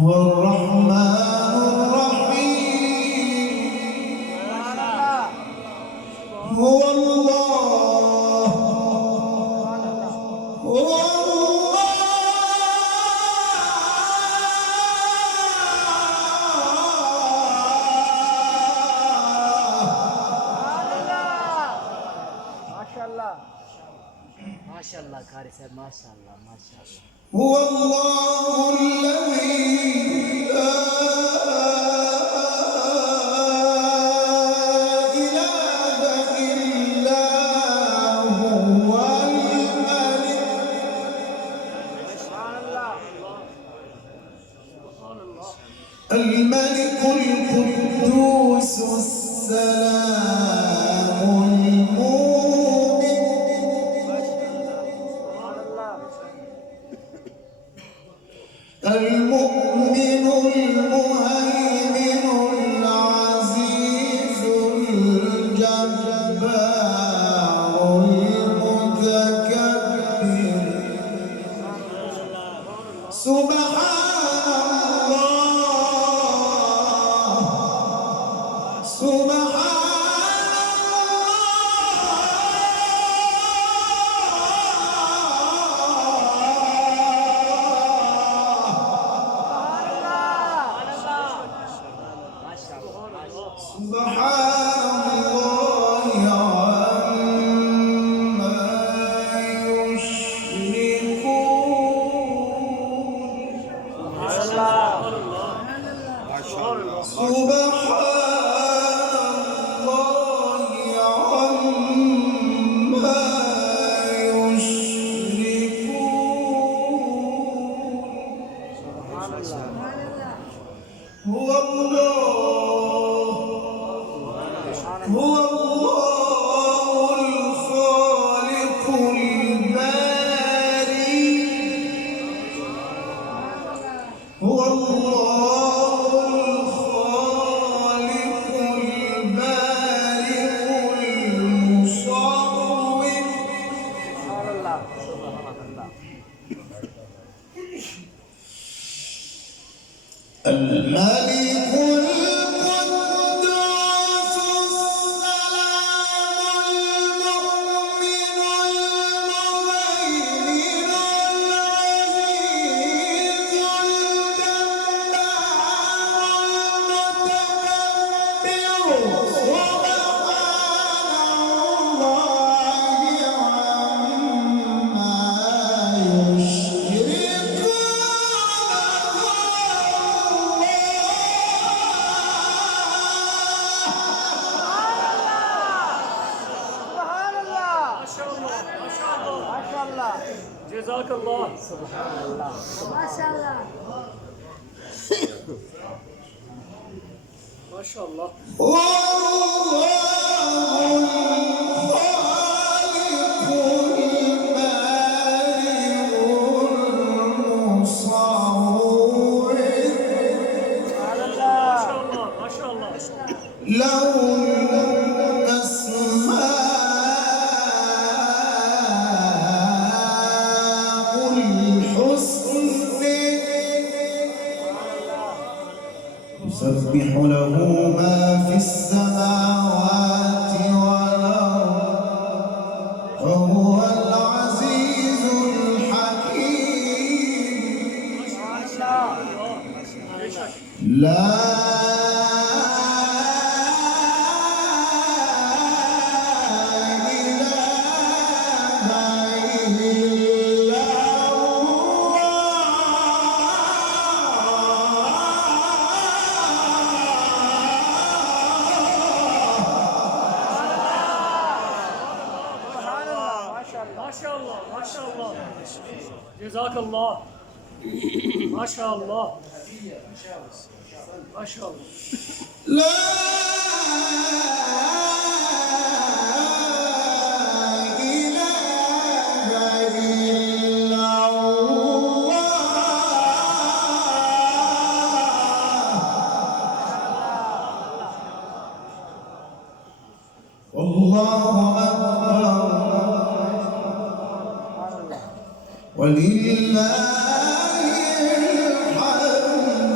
هو الرحمن الرحيم هو الله هو ما شاء الله قارئ صاحب ما شاء الله ما شاء الله هو الله الذي لا إله إلا هو الملك القدوس السلام المؤمن المهيمن العزيز الجبار المتكبر سبحان الله سبحان سبحان الله عما يشركون سبحان الله عما يشركون هو الله هو الله الخالق الباري هو الله الخالق البارئ المصور الملك القدوس السلام المؤمن المهيمن العزيز الجبار المتكبر سبحان الله عما يشركون جزاك الله سبحان الله ما شاء الله ما شاء الله ما شاء الله له الأسماء الحسنى يسبح له ما في السماوات والأرض وهو العزيز الحكيم لا ما شاء الله ما شاء الله جزاك الله ما شاء الله ما شاء الله لا إله إلا الله والله أكبر ولله الحمد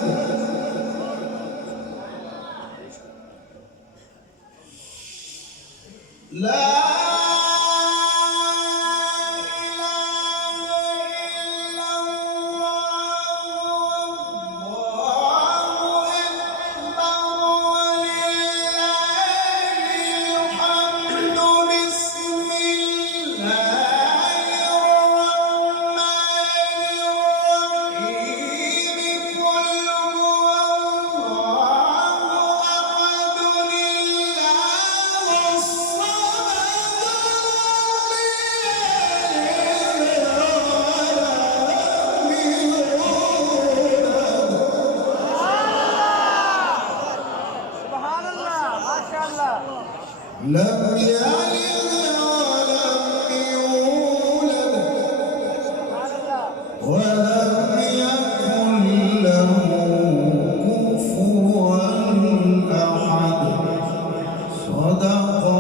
لم يلد ولم يكن له كفوا أحد. صدق